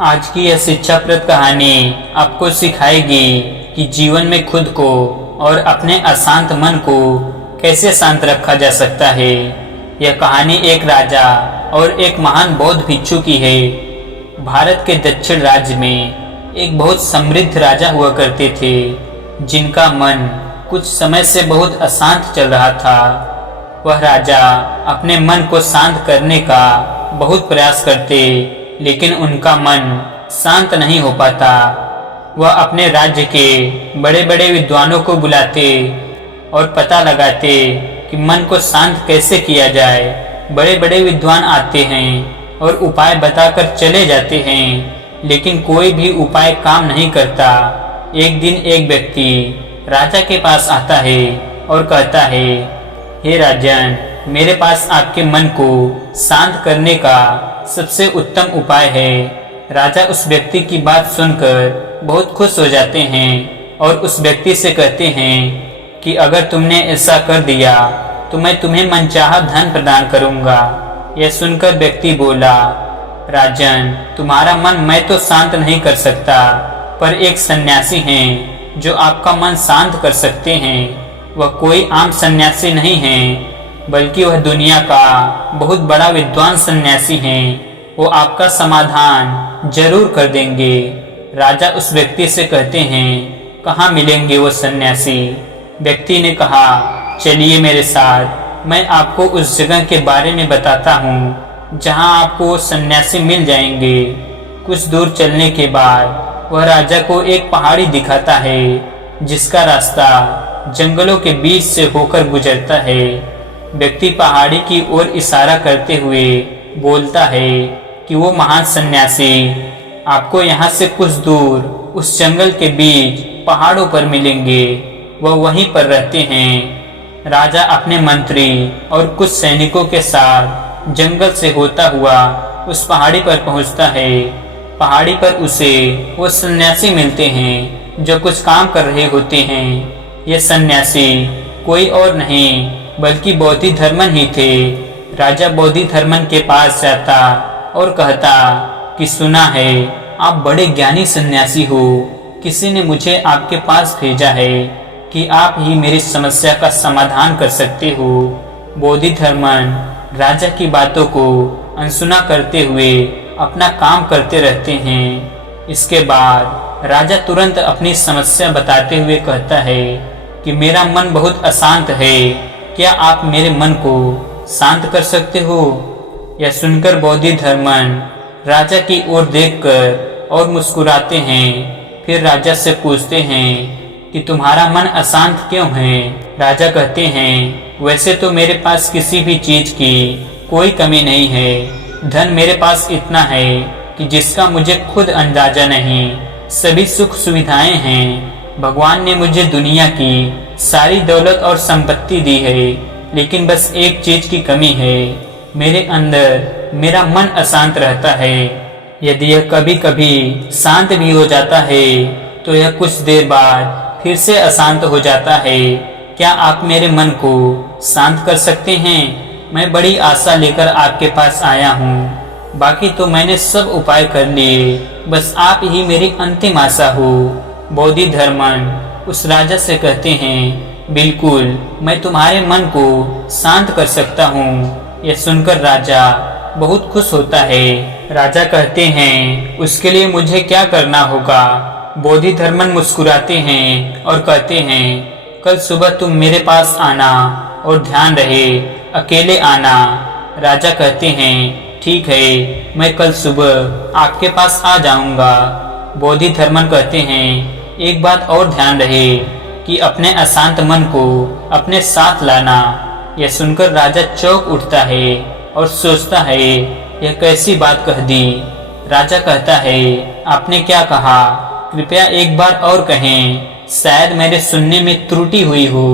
आज की यह शिक्षाप्रद कहानी आपको सिखाएगी कि जीवन में खुद को और अपने अशांत मन को कैसे शांत रखा जा सकता है। यह कहानी एक राजा और एक महान बौद्ध भिक्षु की है। भारत के दक्षिण राज्य में एक बहुत समृद्ध राजा हुआ करते थे, जिनका मन कुछ समय से बहुत अशांत चल रहा था। वह राजा अपने मन को शांत करने का बहुत प्रयास करते, लेकिन उनका मन शांत नहीं हो पाता। वह अपने राज्य के बड़े बड़े विद्वानों को बुलाते और पता लगाते कि मन को शांत कैसे किया जाए। बड़े बड़े विद्वान आते हैं और उपाय बताकर चले जाते हैं, लेकिन कोई भी उपाय काम नहीं करता। एक दिन एक व्यक्ति राजा के पास आता है और कहता है, हे राजन, मेरे पास आपके मन को शांत करने का सबसे उत्तम उपाय है। राजा उस व्यक्ति की बात सुनकर बहुत खुश हो जाते हैं और उस व्यक्ति से कहते हैं कि अगर तुमने ऐसा कर दिया तो मैं तुम्हें मनचाहा धन प्रदान करूंगा। यह सुनकर व्यक्ति बोला, राजन, तुम्हारा मन मैं तो शांत नहीं कर सकता, पर एक सन्यासी हैं जो आपका मन शांत कर सकते हैं। वह कोई आम सन्यासी नहीं है, बल्कि वह दुनिया का बहुत बड़ा विद्वान सन्यासी हैं। वो आपका समाधान जरूर कर देंगे। राजा उस व्यक्ति से कहते हैं, कहाँ मिलेंगे वो सन्यासी? व्यक्ति ने कहा, चलिए मेरे साथ, मैं आपको उस जगह के बारे में बताता हूँ जहाँ आपको वो सन्यासी मिल जाएंगे। कुछ दूर चलने के बाद वह राजा को एक पहाड़ी दिखाता है, जिसका रास्ता जंगलों के बीच से होकर गुजरता है। व्यक्ति पहाड़ी की ओर इशारा करते हुए बोलता है कि वो महान सन्यासी आपको यहाँ से कुछ दूर उस जंगल के बीच पहाड़ों पर मिलेंगे। वह वहीं पर रहते हैं। राजा अपने मंत्री और कुछ सैनिकों के साथ जंगल से होता हुआ उस पहाड़ी पर पहुँचता है। पहाड़ी पर उसे वो सन्यासी मिलते हैं जो कुछ काम कर रहे होते हैं। ये सन्यासी कोई और नहीं बल्कि बोधिधर्मन ही थे। राजा बोधिधर्मन के पास जाता और कहता कि सुना है आप बड़े ज्ञानी सन्यासी हो। किसी ने मुझे आपके पास भेजा है कि आप ही मेरी समस्या का समाधान कर सकते हो। बोधिधर्मन राजा की बातों को अनसुना करते हुए अपना काम करते रहते हैं। इसके बाद राजा तुरंत अपनी समस्या बताते हुए कहता है कि मेरा मन बहुत अशांत है, क्या आप मेरे मन को शांत कर सकते हो? यह सुनकर बोधिधर्मन राजा की ओर देखकर और मुस्कुराते हैं। फिर राजा से पूछते हैं कि तुम्हारा मन अशांत क्यों है? राजा कहते हैं, वैसे तो मेरे पास किसी भी चीज की कोई कमी नहीं है। धन मेरे पास इतना है कि जिसका मुझे खुद अंदाजा नहीं। सभी सुख सुविधाएं हैं। भगवान ने मुझे दुनिया की सारी दौलत और संपत्ति दी है, लेकिन बस एक चीज की कमी है। मेरे अंदर मेरा मन अशांत रहता है। यदि यह कभी कभी शांत भी हो जाता है तो यह कुछ देर बाद फिर से अशांत हो जाता है। क्या आप मेरे मन को शांत कर सकते हैं? मैं बड़ी आशा लेकर आपके पास आया हूँ। बाकी तो मैंने सब उपाय कर लिए, बस आप ही मेरी अंतिम आशा हो। बोधिधर्मन उस राजा से कहते हैं, बिल्कुल, मैं तुम्हारे मन को शांत कर सकता हूँ। यह सुनकर राजा बहुत खुश होता है। राजा कहते हैं, उसके लिए मुझे क्या करना होगा? बोधिधर्मन मुस्कुराते हैं और कहते हैं, कल सुबह तुम मेरे पास आना और ध्यान रहे अकेले आना। राजा कहते हैं, ठीक है, मैं कल सुबह आपके पास आ जाऊंगा। बोधिधर्मन कहते हैं, एक बात और ध्यान रहे कि अपने अशांत मन को अपने साथ लाना। यह सुनकर राजा चौंक उठता है और सोचता है, यह कैसी बात कह दी। राजा कहता है, आपने क्या कहा? कृपया एक बार और कहें, शायद मेरे सुनने में त्रुटि हुई हो।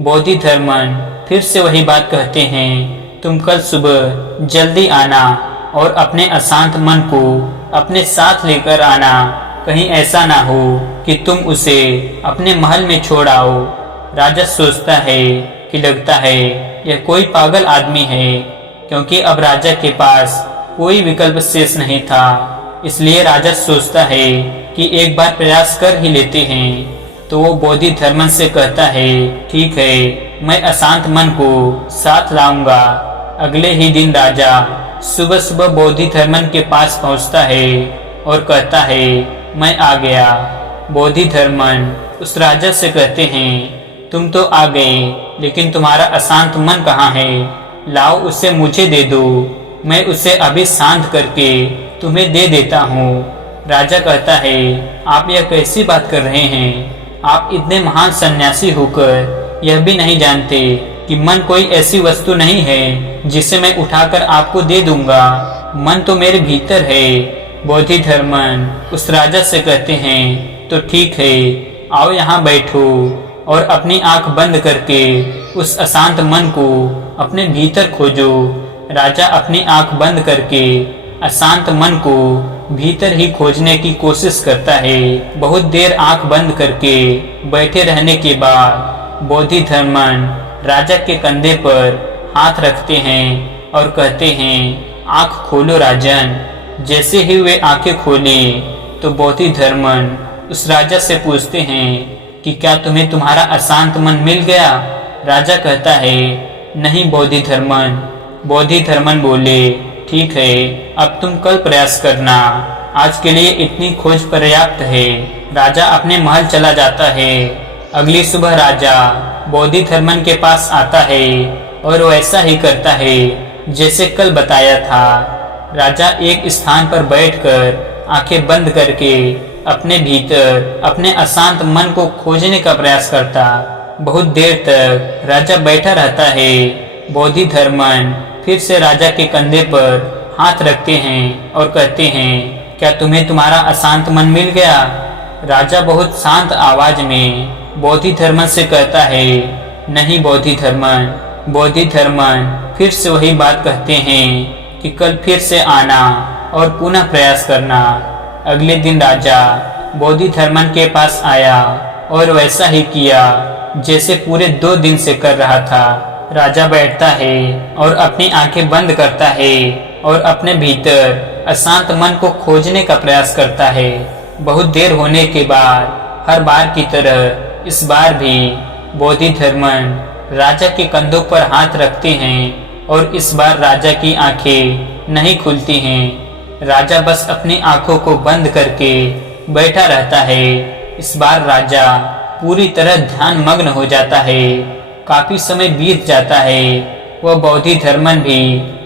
बोधिधर्मन फिर से वही बात कहते हैं, तुम कल सुबह जल्दी आना और अपने अशांत मन को अपने साथ लेकर आना। कहीं ऐसा ना हो कि तुम उसे अपने महल में छोड़ आओ। राजा सोचता है कि लगता है यह कोई पागल आदमी है, क्योंकि अब राजा के पास कोई विकल्प शेष नहीं था। इसलिए राजा सोचता है कि एक बार प्रयास कर ही लेते हैं। तो वो बोधिधर्मन से कहता है, ठीक है, मैं अशांत मन को साथ लाऊंगा। अगले ही दिन राजा सुबह सुबह बोधिधर्मन के पास पहुंचता है और कहता है, मैं आ गया। बोधिधर्मन उस राजा से कहते हैं, तुम तो आ गए, लेकिन तुम्हारा अशांत मन कहाँ है? लाओ उसे मुझे दे दो, मैं उसे अभी शांत करके तुम्हें दे देता हूँ। राजा कहता है, आप यह कैसी बात कर रहे हैं? आप इतने महान सन्यासी होकर यह भी नहीं जानते कि मन कोई ऐसी वस्तु नहीं है जिसे मैं उठाकर आपको दे दूंगा। मन तो मेरे भीतर है। बोधिधर्मन उस राजा से कहते हैं, तो ठीक है, आओ यहाँ बैठो और अपनी आंख बंद करके उस अशांत मन को अपने भीतर खोजो। राजा अपनी आंख बंद करके अशांत मन को भीतर ही खोजने की कोशिश करता है। बहुत देर आंख बंद करके बैठे रहने के बाद बोधिधर्मन राजा के कंधे पर हाथ रखते हैं और कहते हैं, आंख खोलो राजन। जैसे ही वे आंखें खोली तो बोधिधर्मन उस राजा से पूछते हैं कि क्या तुम्हें तुम्हारा अशांत मन मिल गया? राजा कहता है, नहीं बोधिधर्मन। बोधिधर्मन बोले, ठीक है, अब तुम कल प्रयास करना, आज के लिए इतनी खोज पर्याप्त है। राजा अपने महल चला जाता है। अगली सुबह राजा बोधिधर्मन के पास आता है और वैसा ही करता है जैसे कल बताया था। राजा एक स्थान पर बैठकर आंखें बंद करके अपने भीतर अपने अशांत मन को खोजने का प्रयास करता। बहुत देर तक राजा बैठा रहता है। बोधिधर्मन फिर से राजा के कंधे पर हाथ रखते हैं और कहते हैं, क्या तुम्हें तुम्हारा अशांत मन मिल गया? राजा बहुत शांत आवाज में बोधिधर्मन से कहता है, नहीं बोधिधर्मन। बोधिधर्मन फिर से वही बात कहते हैं कि कल फिर से आना और पुनः प्रयास करना। अगले दिन राजा बोधिधर्मन के पास आया और वैसा ही किया जैसे पूरे 2 दिन से कर रहा था। राजा बैठता है और अपनी आंखें बंद करता है और अपने भीतर अशांत मन को खोजने का प्रयास करता है। बहुत देर होने के बाद हर बार की तरह इस बार भी बोधिधर्मन राजा के कंधों पर हाथ रखते हैं और इस बार राजा की आंखें नहीं खुलती हैं। राजा बस अपनी आंखों को बंद करके बैठा रहता है। इस बार राजा पूरी तरह ध्यान मग्न हो जाता है। काफी समय बीत जाता है। वह बोधिधर्मन भी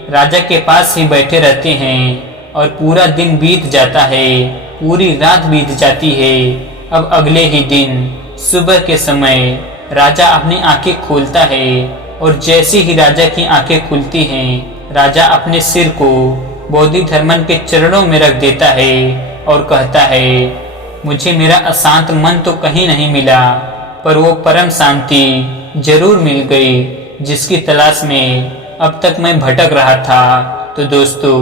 राजा के पास ही बैठे रहते हैं और पूरा दिन बीत जाता है, पूरी रात बीत जाती है। अब अगले ही दिन सुबह के समय राजा अपनी आंखें खोलता है और जैसे ही राजा की आंखें खुलती हैं, राजा अपने सिर को बोधिधर्मन के चरणों में रख देता है और कहता है, मुझे मेरा अशांत मन तो कहीं नहीं मिला, पर वो परम शांति जरूर मिल गई जिसकी तलाश में अब तक मैं भटक रहा था। तो दोस्तों,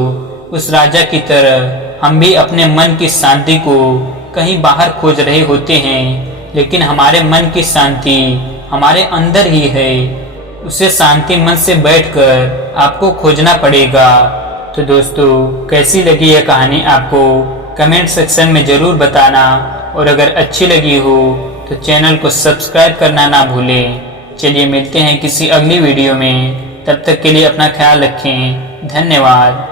उस राजा की तरह हम भी अपने मन की शांति को कहीं बाहर खोज रहे होते हैं, लेकिन हमारे मन की शांति हमारे अंदर ही है। उसे शांति मन से बैठकर आपको खोजना पड़ेगा। तो दोस्तों, कैसी लगी यह कहानी आपको कमेंट सेक्शन में जरूर बताना, और अगर अच्छी लगी हो तो चैनल को सब्सक्राइब करना ना भूलें। चलिए मिलते हैं किसी अगली वीडियो में, तब तक के लिए अपना ख्याल रखें। धन्यवाद।